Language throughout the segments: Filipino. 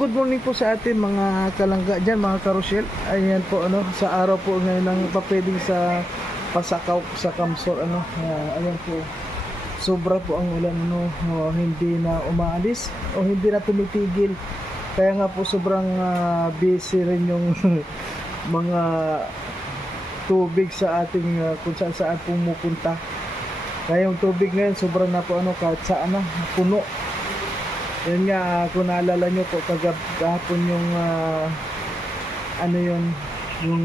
Good morning po sa atin mga kalangga dyan, mga karosyel. Ayan po ano, sa araw po ngayon ng papeding sa Pasakaw sa Kamsor ano. ah, ayan po. Sobra po ang ulan ano, oh, hindi na umaalis o hindi na tumitigil. Kaya nga po sobrang ah, busy rin yung mga tubig sa ating ah, kung saan saan pumupunta. Kaya yung tubig ngayon sobrang na po ano kahit saan na puno. Yan nga, kung naalala nyo po, kagab kahapon yung, ah, ano yun, yung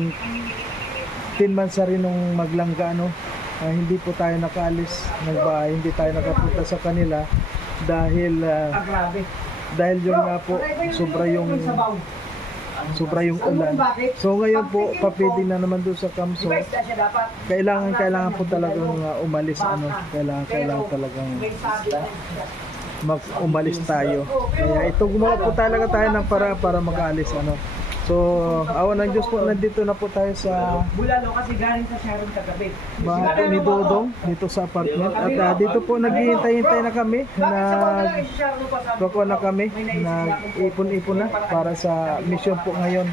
10 months na rin nung maglangga, ano, ah, hindi po tayo nakaalis ng bahay, hindi tayo nakapunta sa kanila dahil, ah, grabe. dahil yung nga po, sobra yung, sobra yung ulan. So ngayon po, papiting na naman doon sa Kamso, kailangan, kailangan po talagang ah, umalis, ano, kailangan, kailangan talagang mag umalis tayo. Kaya ito gumawa po talaga tayo ng para para makaalis ano. So, awan ng Diyos po, nandito na po tayo sa Bulalo kasi galing sa Sharon kagabi. bahay po ni Dodong dito sa apartment. At ah, dito po naghihintay-hintay na kami na Kukuha na kami, nag-ipon-ipon na para sa mission po ngayon.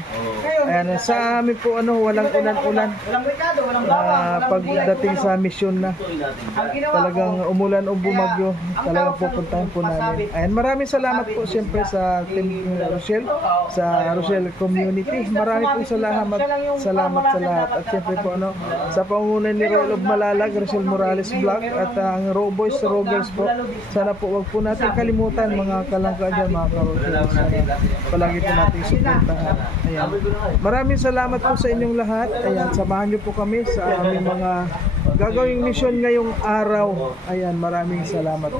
Ayan, sa amin po ano, walang ulan-ulan. Walang rekado, walang Ah, bawang, walang pagdating sa mission na, Ang ginawa talagang ko, umulan o bumagyo, talagang pupuntahan po namin. Ayan, maraming salamat po siyempre sa Team Rochelle, sa Rochelle Community. Marami po salamat, salamat sa lahat. At siyempre po ano, sa pangunan ni Roel of Malalag, Rochelle Morales Vlog, at ah, ang Raw Boys, Raw Girls po. Sana po wag po natin kalimutan mga kalangka dyan, mga. Sana palagi po natin suportahan. Ayan. Maraming salamat po sa inyong lahat. Ayan, samahan niyo po kami sa aming mga gagawing mission ngayong araw. Ayan, maraming salamat po.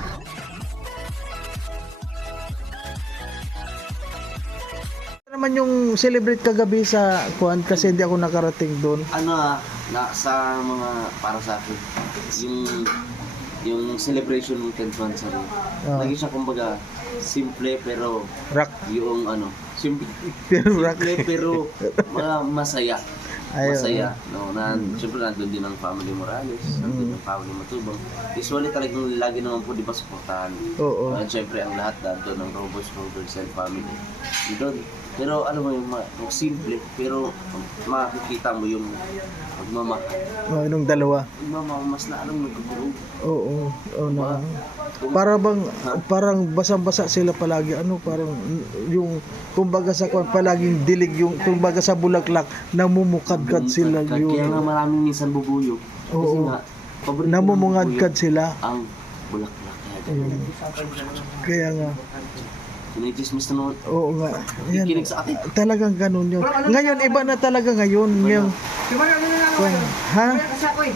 Naman yung celebrate kagabi sa kuan kasi hindi ako nakarating doon. ano ah, na sa mga para sa akin yung yung celebration ng 10th anniversary. Ah. Lagi siya kumbaga simple pero Rock. yung ano, simple, Pero rock. simple pero mga masaya. Ayun. Masaya. No, na, Siyempre nandun din ang family Morales, nandun ang family Matubang. Usually talagang lagi naman po di ba supportahan. Oo. At syempre ang lahat doon ng Robos, Robert and family. Doon. Pero alam mo yung, ma- yung simple, pero makikita mo yung pagmamahal. Oh, nung dalawa. Pagmamahal, mas na alam nagkaguro. Oo. Oo na. Para bang parang basang-basa sila palagi ano parang yung kumbaga sa kuwan palaging dilig yung kumbaga sa bulaklak namumukadkad sila Kaya nga maraming minsan bubuyog. Kasi Oo. nga, paborito ng namumungadkad bubuyog sila. Ang bulaklak. Ayun. Kaya nga Sinichismis na naman. oo nga. Ayan. Kikinig sa atin. Talagang ganun yun. Ngayon iba na talaga ngayon. Ngayon. Ano na ngayon? Ha? Kasi ako eh.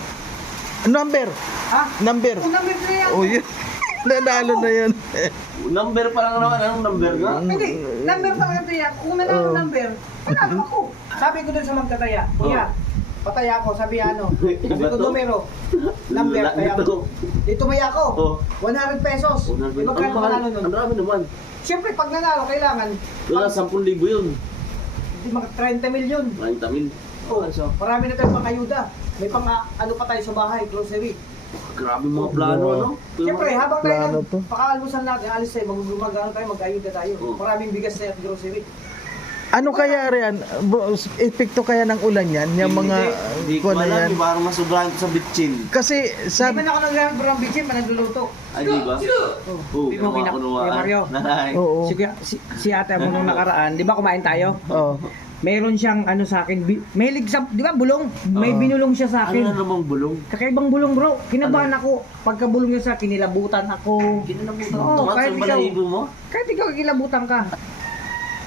Number. Ha? Number. Kung number na yan. Oh, yun. Nanalo na yan. Number pa lang naman. Anong number nga? Hindi, number pa lang ito yan. Kung nanalo Oo. number, nanalo ako. Sabi ko dun sa magtataya, Kuya, pataya ako, sabi ano, sabi ko numero, number, Lala- taya ito. ko. Dito may ako, Oh. 100 pesos. Di ba Ang kaya mahal. manalo nun? Ang dami naman. Siyempre, pag nanalo, kailangan, Wala, 10,000 yun. di mga 30 milyon. 90 mil. Oh, marami na tayong pangayuda. May pang ano pa tayo sa bahay, grocery. Grabe mga plano, ano? Siyempre, habang tayo to. pakaalmusan natin, alis tayo, magugumagano tayo, mag-ayuda tayo. Oh. Maraming bigas tayo at grocery. Ano kaya riyan? Bro, Epekto kaya ng ulan yan? Yung mga Hindi ko kuwan na alam. yan? Parang masubrahan ko sa bitchin. Kasi Hindi sa man ako naggamit bro ang bitchin, nagluluto. Ay, di ba? Oo, Di pinak- kunuha. Kuya Mario. Nanay. Oo. Si, si, si ate mo nung nakaraan, di ba kumain tayo? Oh. Meron siyang ano sa akin, bi- mahilig sa, di ba bulong? May Oo. binulong siya sa Ano na akin. namang bulong? Kakaibang bulong bro, kinabahan ako. Pagka bulong niya sa akin, nilabutan ako. Kinalabutan Oo, mo. kahit Tumat sa ikaw, balahibo mo? kahit ikaw kilabutan ka.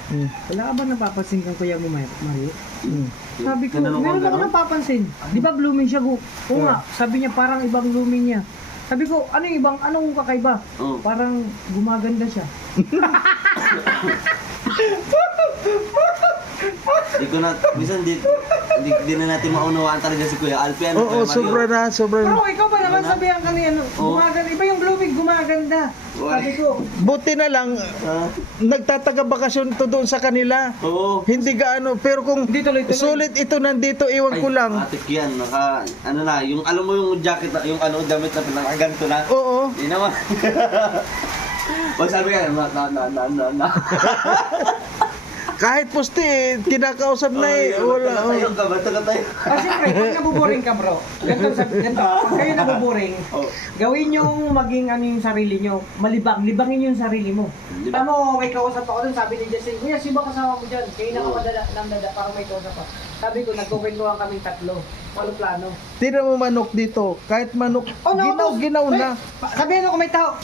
Hmm. Wala ka ba napapansin kang kuya mo, Mar- Mario? Hmm. Sabi ko, Tinanong meron ako napapansin. Di ba blooming siya? Oo nga, sabi niya parang ibang blooming niya. Sabi ko, ano yung ibang, anong kakaiba? Oo. Parang gumaganda siya. Di ko na, minsan di, di, di na natin maunawaan talaga si Kuya Alpi. Ano, Oo, Kuya Mario? sobra na, sobra na. Bro, ikaw ba naman sabihan ka niya, gumaganda. Iba yung blooming, gumaganda. Sabi ko, Buti na lang, Ah, nagtataga bakasyon to doon sa kanila. Oo. Hindi gaano, pero kung Hindi tuloy-tuloy. sulit ito nandito, iwan ko lang. Matik yan, naka, ano na, yung, alam mo yung jacket, na, yung ano, damit na pinakaganto na. Oo. Hindi naman. o sabi ka, na, na, na, na, na, na. Kahit poste, eh, kinakausap na eh. Wala. Tayo oh. ka ba? Taga tayo. ah, siyempre, pag nabuboring ka bro, ganito, sa, ganito, pag kayo nabuboring, Oh. gawin yung maging ano yung sarili nyo, malibang, libangin yung sarili mo. Libang. Tamo, may kausap ako dun, sabi ni Justin, Kuya, sino ba kasama mo dyan? Kayo na kamadala ng dada, parang may kausap pa. Sabi ko, nagkukwentuhan kaming tatlo. Walang plano. Tira mo manok dito. Kahit manok, Oh, no, ginaw, boss. ginaw Wait, na. pa- Sabihin ako may tao.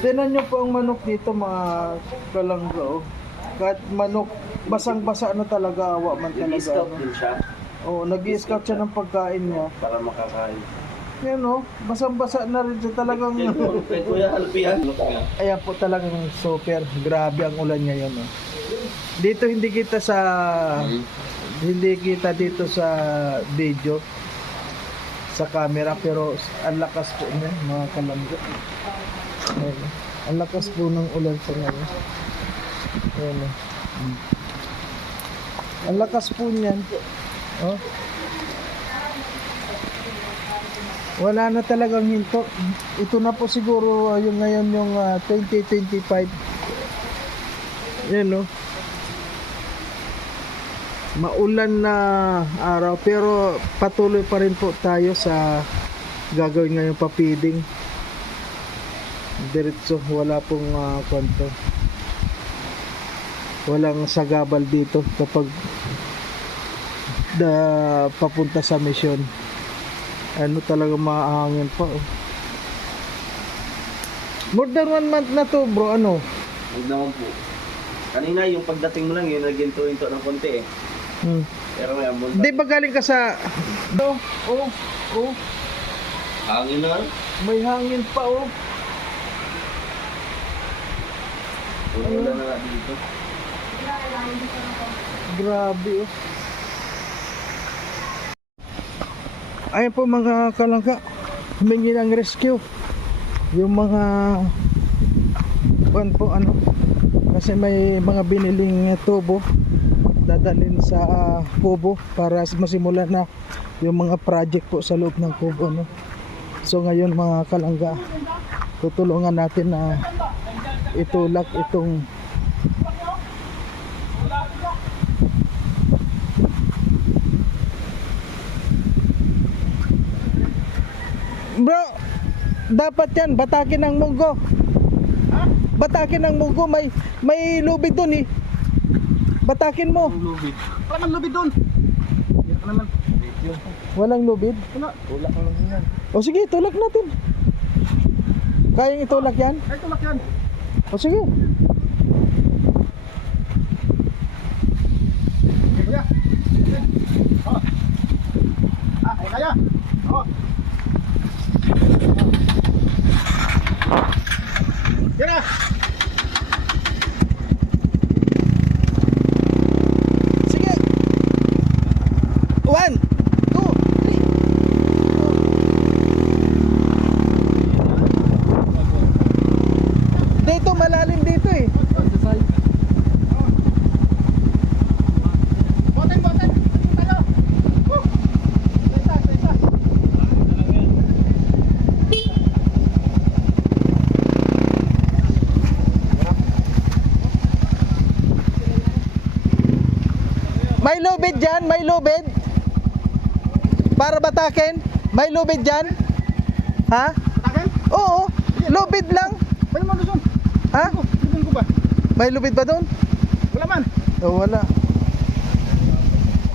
Tinan nyo po ang manok dito mga kalangga. Kahit manok, basang-basa na talaga, awa man talaga. Nag-scout ano. din siya Oo, nag-i-scout siya ng pagkain niya. para makakain. Yan oh, basang-basa na rin siya talagang... Kay Kuya Alpi yan. Ayan po talagang super. Grabe ang ulan ngayon. Oh. Dito hindi kita sa... Hindi kita dito sa video sa camera pero ang lakas po niya mga kalangga. Ang lakas po ng ulan sa ngayon. Ayan, oh. Mm. Ang lakas po niyan. Oh. Wala na talagang hinto. Ito na po siguro uh, yung ngayon yung uh, 2025. Yan no. Maulan na araw pero patuloy pa rin po tayo sa gagawin ngayong papiding. Diretso wala pong uh, kwanto. Walang sagabal dito kapag da papunta sa mission ano talaga maahangin pa oh. more than one month na to bro ano Huwag naman po. Kanina yung pagdating mo lang yun, naginto-into ng konti eh. hmm. Pero may ambon di ba galing ka sa oh oh oh Hangin na. may hangin pa oh Wala na natin dito. Grabe oh Ayan po mga kalangka, humingi ng rescue. Yung mga kuwan po ano, kasi may mga biniling tubo dadalhin sa ah, kubo para masimulan na yung mga project po sa loob ng kubo no. So ngayon mga kalangga, tutulungan natin na itulak itong Bro, dapat yan, batakin ng munggo. Batakin ng munggo, may may lubid doon eh. Batakin mo. Lubid. Wala man lubid doon. Yan naman. Walang lubid? Wala. Ka lang yan. O sige, tulak natin. Kayang itulak yan? Ay, tulak yan. O sige. Oh. Ah, ay kaya. Oh. Yan na. Sige. One, two, three. Dito, malalim dito eh. Boteng, boteng. Tayo. Oh. Isa, isa. May lubid dyan, may lubid. Para batakin. May lubid dyan. Ha? Takin. Oo, lubid lang. Pwede mo doon. Ha? Lubong ko ba? May lubid ba doon? Wala man. Oh, wala.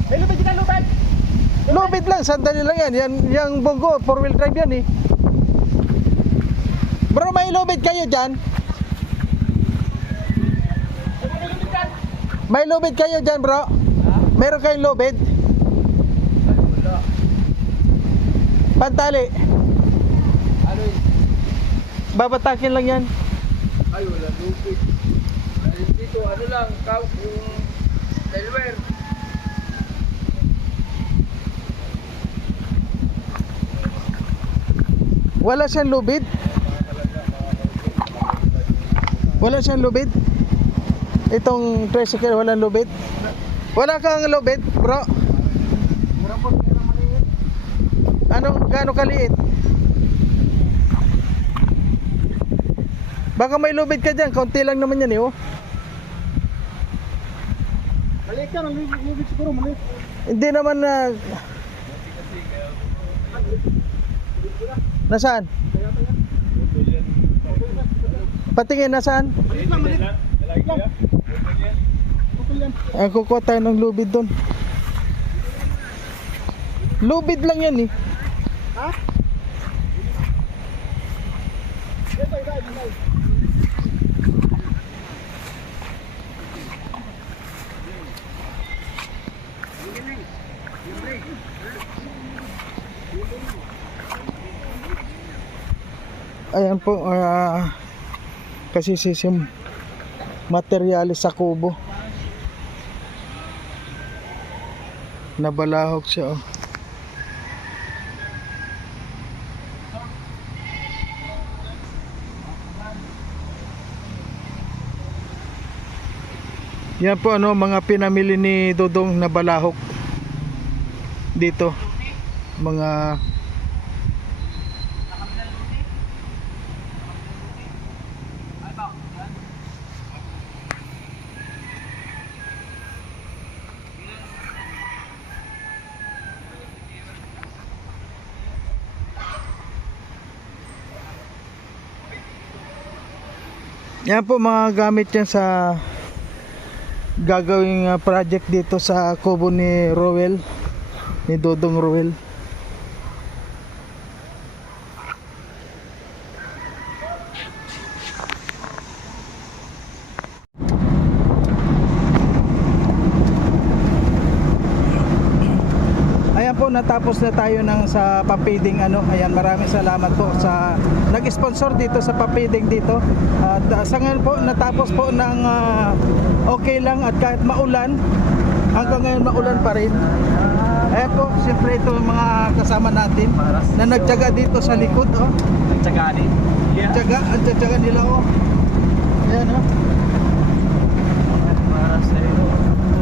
Eh, lubid kita, lubid. Lubid lang, sandali lang yan. Yan, yung bonggo, four wheel drive yan eh. Bro, may lubid kayo dyan? May lubid kayo dyan, bro? Meron kayong lubid? Pantali. Babatakin lang yan. Ay, wala lubid. Dito, ano lang, count yung Delaware. Wala siyang lubid? Wala siyang lubid? Itong tricycle walang lubid? Wala kang lubid, bro? Anong gaano kaliit? Baka may lubid ka dyan, kaunti lang naman yan eh oh. Maliit ka, maliit siguro, maliit. Hindi naman na Nasaan? Patingin nasaan? Maliit lang, maliit. Yan. Ay, kukuha tayo ng lubid doon. Lubid lang yan eh. Ha? Ayan po, ah kasi sisim materialis sa kubo. Nabalahok siya oh. Yan po ano mga pinamili ni Dodong na balahok dito mga Yan po mga gamit yan sa gagawing uh, project dito sa kubo ni Roel ni Dodong Roel Ayan po natapos na tayo ng sa papiding ano. Ayan maraming salamat po sa nag-sponsor dito sa papiding dito. At uh, sa ngayon po natapos po ng ah, okay lang at kahit maulan hanggang ngayon maulan pa rin. Ayan po, siyempre ito mga kasama natin na nagtyaga dito sa likod. Oh. Nagtsaga din. Tyaga, ang tyaga nila oh. Ayan oh.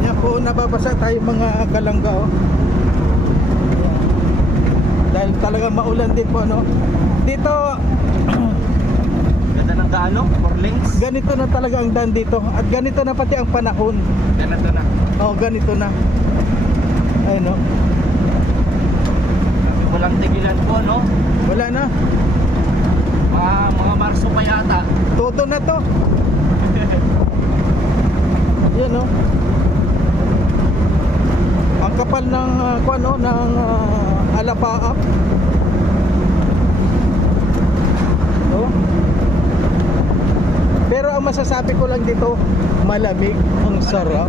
Yan po, nababasa tayo mga kalangga oh. Dahil talagang maulan din po no. Dito Ganda ng gaano? Four lanes? ganito na talaga ang daan dito at ganito na pati ang panahon. Ganito na. Oh, ganito na. Ayun no. Walang tigilan po, no? Wala na. Mga, mga Marso pa yata. Todo na to. Yan no. Ang kapal ng uh, kwan no ng uh, alapaap. No? Pero ang masasabi ko lang dito, malamig, ang sarap.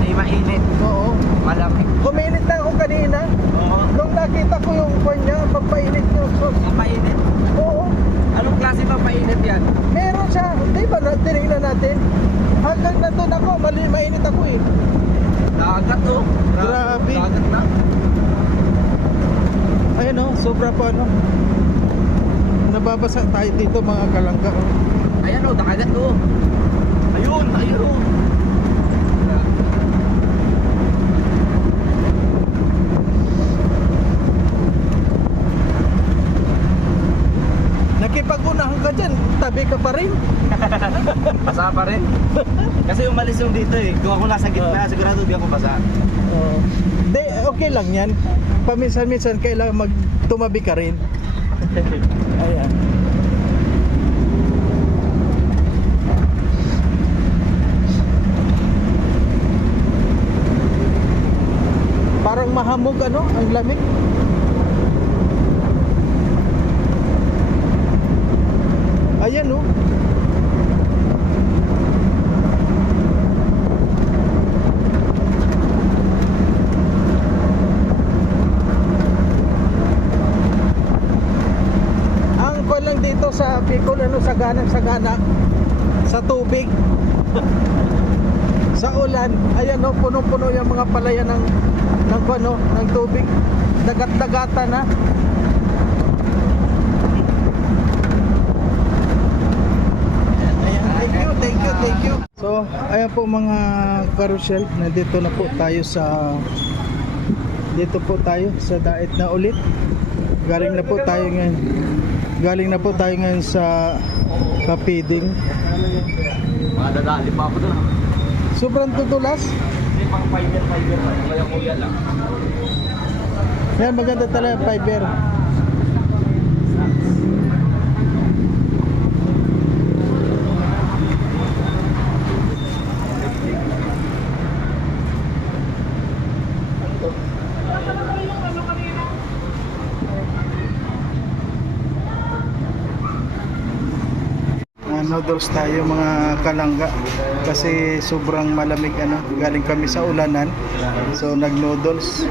Hindi mainit. Oo. Malamig. Kuminit na ako kanina. Oo. Nung nakita ko yung kwan niya, pampainit yung sauce. Mapainit. Oo. Anong klase pa painit yan? Meron siya. Di ba na, tinignan natin? Hanggang nandun ako, mali, mainit ako eh. Dagat, oh. Grabe. Dagat na. Ayun oh, sobra pa ano. Nababasa tayo dito mga kalangga. oh. Ayan, oh. Dagat, oh. Ayun, ayun, oh. Nakipag-unahan ka dyan, tabi ka pa rin. Basa pa rin. Kasi umalis yung dito eh. Kung ako nasa gitna, sigurado di ako basa. Oo. Di, okay lang yan. Paminsan-minsan kailangan magtumabi ka rin. Ayan. Parang mahamog ano, ang lamig. Ayan oh. Ang kwan lang dito sa Bicol ano sagana sagana sa tubig. sa ulan, ayan no, puno-puno yung mga palaya ng ng ano, ng tubig. Dagat-dagata na. Thank you, thank you. So, ayan po mga carousel, nandito na po tayo sa dito po tayo sa Daet na ulit. Galing na po tayo ngayon. Galing na po tayo ngayon sa Kapiding. Mga dadali pa ako doon. Sobrang tutulas. Hindi, pang fiber, fiber. Kaya kuya lang. Yan, maganda talaga fiber. Noodles tayo mga kalangga. Kasi sobrang malamig ano galing kami sa ulanan. So nag noodles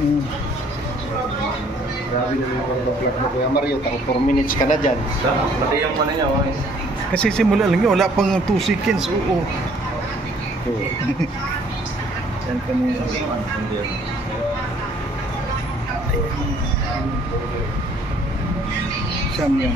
mm. Grabe na yung pag-vlog mo Kuya Mario, tako 4 minutes ka na dyan. Pati yung ano niya, okay. kasi simula lang yun wala pang 2 seconds. Oo. Yan kami Siyam yan